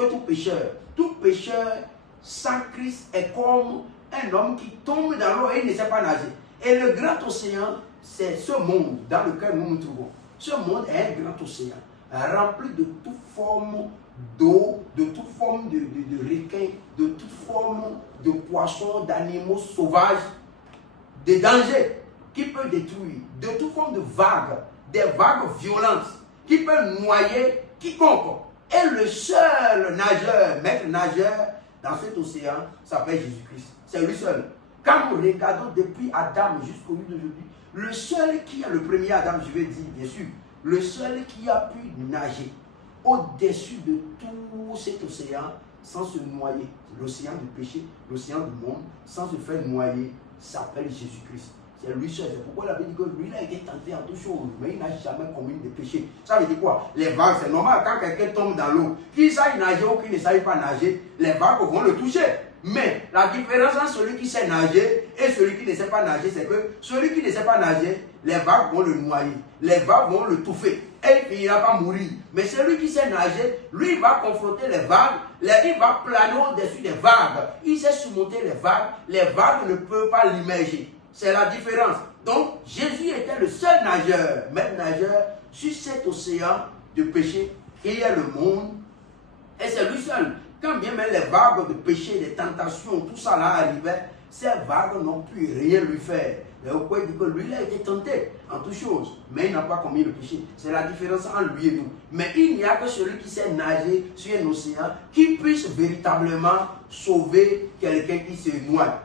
que tout pécheur sans Christ est comme un homme qui tombe dans l'eau et il ne sait pas nager. Et le grand océan, c'est ce monde dans lequel nous nous trouvons. Ce monde est un grand océan rempli de toute forme d'eau, de toute forme de requins, de toute forme de poissons, d'animaux sauvages, des dangers qui peuvent détruire, de toute forme de vagues, des vagues violentes qui peuvent noyer quiconque. Et le seul nageur, maître nageur dans cet océan s'appelle Jésus-Christ. C'est lui seul. Quand nous regardons depuis Adam jusqu'au jour d'aujourd'hui, le seul qui a, le premier Adam, je vais dire bien sûr, le seul qui a pu nager au-dessus de tout cet océan sans se noyer, l'océan du péché, l'océan du monde, sans se faire noyer, s'appelle Jésus-Christ. C'est lui seul. C'est pourquoi la Bible dit que lui, il a été tenté en toutes choses, mais il n'a jamais commis de péché. Ça veut dire quoi? Les vagues, c'est normal, quand quelqu'un tombe dans l'eau, qu'il sache nager ou qu'il ne sache pas nager, les vagues vont le toucher. Mais la différence entre celui qui sait nager et celui qui ne sait pas nager, c'est que celui qui ne sait pas nager, les vagues vont le noyer, les vagues vont le touffer et il ne finira pas mourir. Mais celui qui sait nager, lui, il va confronter les vagues, il va planer au-dessus des vagues, il sait surmonter les vagues ne peuvent pas l'immerger. C'est la différence. Donc, Jésus était le seul nageur, même nageur, sur cet océan de péché qui est le monde. Et c'est lui seul. Quand bien même les vagues de péché, des tentations, tout ça là arrivait, ces vagues n'ont pu rien lui faire. Et pourquoi il dit que lui, il a été tenté en toutes choses, mais il n'a pas commis le péché. C'est la différence entre lui et nous. Mais il n'y a que celui qui sait nager sur un océan qui puisse véritablement sauver quelqu'un qui se noie.